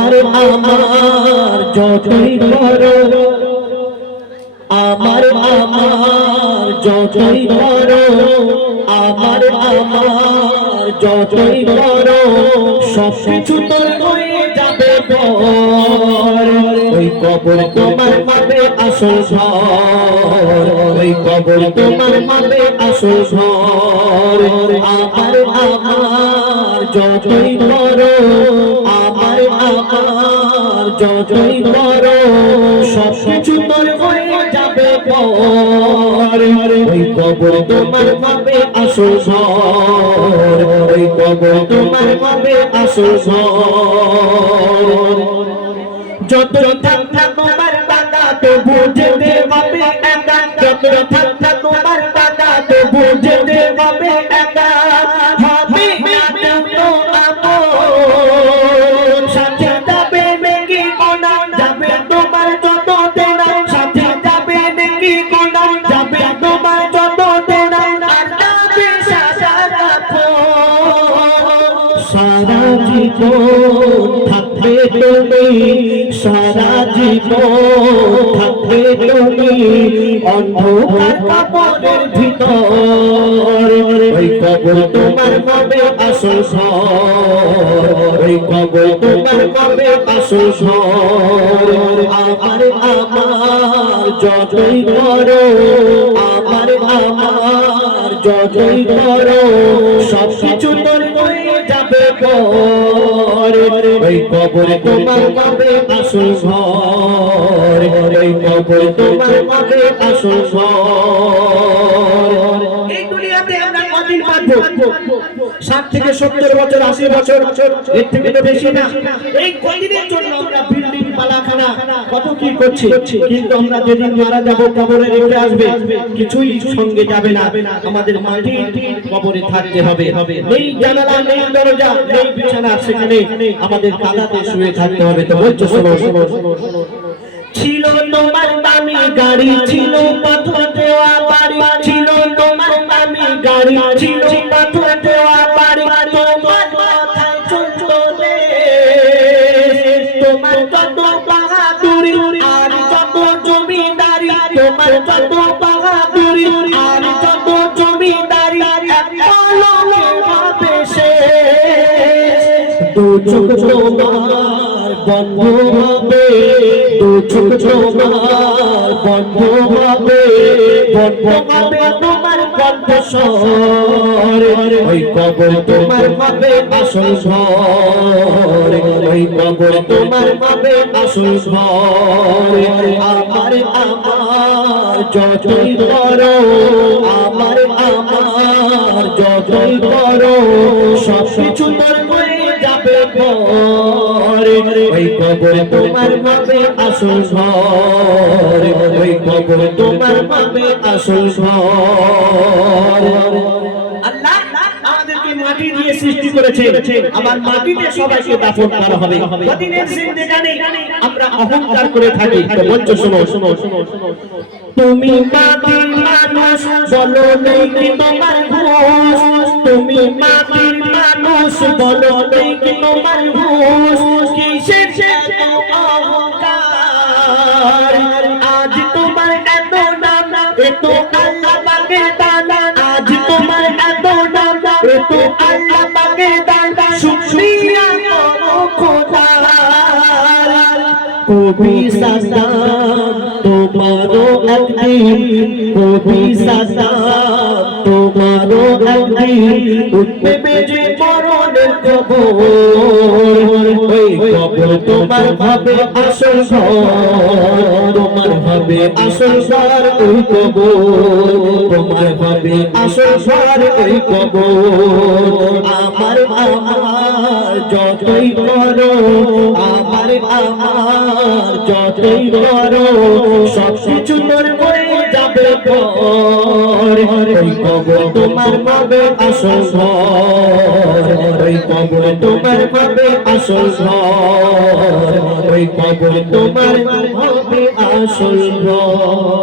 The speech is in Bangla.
আমার যতই করো, আমার আমার যতই করো, আমার আমার যতই করো, সব কিছু তোর হয়ে যাবে ওই কবর তোমার পাবে আসল ওই কবর তোমার পাবে আসল আমার আমার যতই করো যতই করো সব কিছু তোর হয়ে যাবে ওই কবর তোমার পাবে আসল ঘর। ওই কবর তোমার পাবে আসল ঘর। যত ঠান্ডা তোমার দাদা তো বুঝতে পাবে একা। যত ঠান্ডা তোমার দাদা তো বুঝতে পাবে একা। জীবন থাকবে তুমি সারা জীবন থাকবে তুমি অন্ধকার ভিতর, ওই তোমার কবে আসল ওই কবর তোমার কবে আসল আমার আমার যতই করো আমার আমার যতই করো। ওই কবরে তোমার কবে আসল ঘর? ওই কবর তোমার কবে আসল ঘর। এই দুনিয়াতে আমরা কদিন বাঁচবো? ষাট থেকে সত্তর বছর আশি বছর এর থেকে তো বেশি না। এই কদিনের জন্য আমরা বিল্ডিং পালাখানা কত কি করছি? কিন্তু আমরা যেদিন মারা যাব কবরে রেখে আসবে কিছুই সঙ্গে যাবে না। আমাদের মাটি কবরে থাকতে হবে। নেই জানালা নেই দরজা নেই বিছানা সেখানে আমাদের কাদাতে শুয়ে থাকতে হবে। তো বলছো শোনো শোনো শোনো শোনো ছিল তোমার দামি গাড়ি ছিল পাথর দেওয়া বাড়ি ছিল তোমার দামি গাড়ি ছিল পাথর দেওয়া বাড়ি যত বাহাদুরি আর যত জমিদারি এক পলকে হবে শেষ। দু চোখ তোমার বন্ধ হবে, দু চোখ তোমার বন্ধ হবে বন্ধ হবে তোমার কণ্ঠস্বর ওই কবর তোমার হবে আসল ঘর, ওই কবর তোমার হবে আসল যতই করো, আমার আমার যতই করো সব কিছু তোর করে যাবে ওই কবর তোমার পাবে আসল ঘর। ওই কবর তোমার পাবে আসল ঘর। মাটি দিয়ে সৃষ্টি করেছে। আমার মাটিতে সবাইকে দাফন করা হবে। কদিনের জিন্দেগানি আমরা অহংকার করে থাকি। তো বলছো, শোনো শোনো শোনো তুমি মাটির মানুষ, বলো নেই কি তোমার ঘোষ তুমি মাটির মানুষ, বলো নেই কি তোমার ঘোষ কবি সাসাম তোমারও একদিন কবি সাসাম তোমারও একদিন উঠবে বেজে মরণের কবর। ওই কবর তোমার হবে আসল তোমার হবে আসল ঘর ওই কবর। তোমার হবে আসল ঘর ওই কবর। আমার আমার যতই করো, আমার আমার যতই করো সব কিছু তোর হয়ে যাবে ওই কবর তোমার পাবে আসল ওই কবর তোমার পাবে আসল ওই কবর তোমার হবে আসল ঘর।